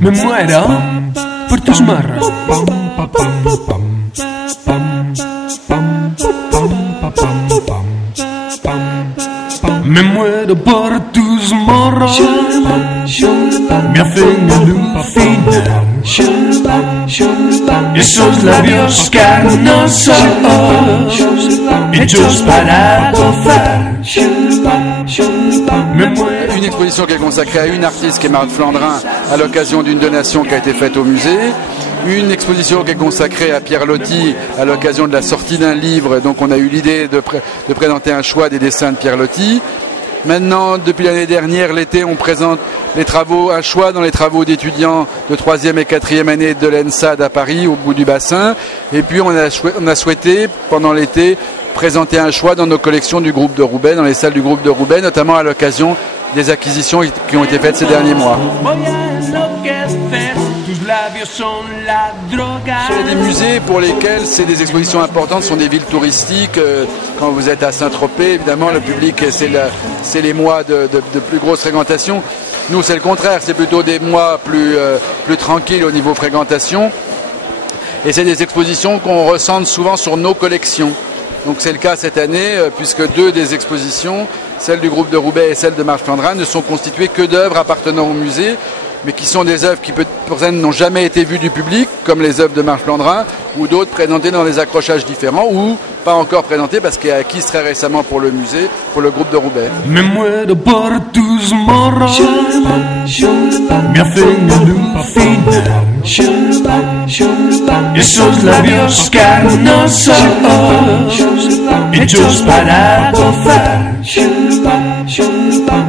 Me muero por tus morros. Me muero por tus morros. Me hacen alucinar esos labios carnosos hechos para gozar. Une exposition qui est consacrée à une artiste qui est Marthe Flandrin à l'occasion d'une donation qui a été faite au musée. Une exposition qui est consacrée à Pierre Loti à l'occasion de la sortie d'un livre. Donc on a eu l'idée de présenter un choix des dessins de Pierre Loti. Maintenant, depuis l'année dernière, l'été, on présente les travaux, un choix dans les travaux d'étudiants de 3e et 4e année de l'ENSAD à Paris, au bout du bassin. Et puis on a souhaité, pendant l'été, présenter un choix dans nos collections du groupe de Roubaix, dans les salles du groupe de Roubaix, notamment à l'occasion des acquisitions qui ont été faites ces derniers mois. Sur des musées pour lesquels c'est des expositions importantes, sont des villes touristiques. Quand vous êtes à Saint-Tropez, évidemment, le public, c'est les mois de plus grosse fréquentation. Nous, c'est le contraire, c'est plutôt des mois plus tranquilles au niveau fréquentation. Et c'est des expositions qu'on ressent souvent sur nos collections. Donc c'est le cas cette année, puisque 2 des expositions, celle du groupe de Roubaix et celle de Marthe Flandrin, ne sont constituées que d'œuvres appartenant au musée, mais qui sont des œuvres qui pour certaines n'ont jamais été vues du public, comme les œuvres de Marthe Flandrin, ou d'autres présentées dans des accrochages différents, ou pas encore présentées parce qu'elle est acquise très récemment pour le musée, pour le groupe de Roubaix. Me muero por tus morros, me hacen alucinar esos labios carnosos hechos para gozar.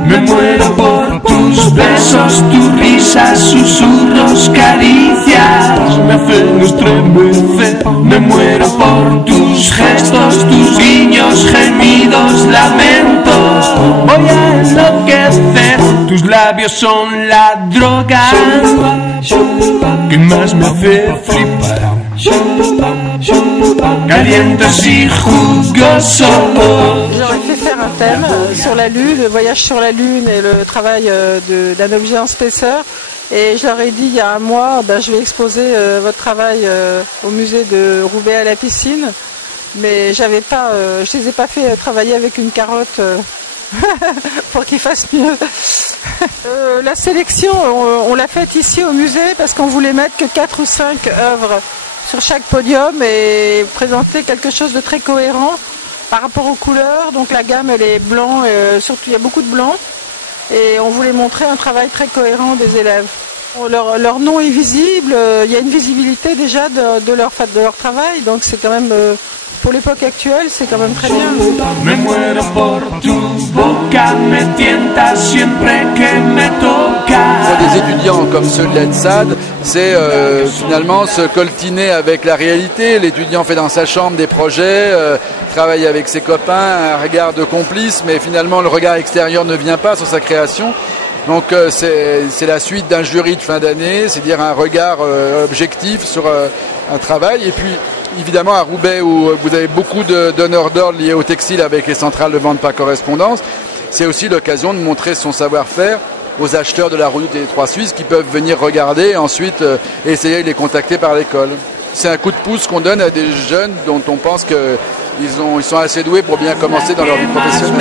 Me muero por tus besos, tus risas, susurros, caricias. Me hacen estremecer. Me muero por tus gestos, tus guiños, gemidos, lamentos. Voy a enloquecer. Tus labios son la droga que más me hace flipar. Calientes y jugosos. J'aurais fait faire un thème sur la Lune, le voyage sur la Lune et le travail d'un objet en spesseur. Et je leur ai dit il y a un mois, je vais exposer votre travail au musée de Roubaix à la piscine. Mais je les ai pas fait travailler avec une carotte pour qu'ils fassent mieux. La sélection, on l'a faite ici au musée parce qu'on voulait mettre que 4 ou 5 œuvres sur chaque podium et présenter quelque chose de très cohérent par rapport aux couleurs. Donc la gamme elle est blanc, surtout il y a beaucoup de blanc et on voulait montrer un travail très cohérent des élèves. Leur nom est visible, il y a une visibilité déjà de leur travail, donc c'est quand même pour l'époque actuelle, c'est quand même très bien. Me muero por tu boca, me tientas siempre que me toca. Pour des étudiants comme ceux de l'ENSAD, c'est finalement se coltiner avec la réalité. L'étudiant fait dans sa chambre des projets, travaille avec ses copains, un regard de complice, mais finalement le regard extérieur ne vient pas sur sa création. Donc c'est la suite d'un jury de fin d'année, c'est-à-dire un regard objectif sur un travail. Et puis évidemment à Roubaix où vous avez beaucoup de donneurs d'ordre liés au textile avec les centrales de vente par correspondance, c'est aussi l'occasion de montrer son savoir-faire aux acheteurs de la route des Trois Suisses qui peuvent venir regarder et ensuite essayer de les contacter par l'école. C'est un coup de pouce qu'on donne à des jeunes dont on pense qu'ils sont assez doués pour bien commencer dans leur vie professionnelle.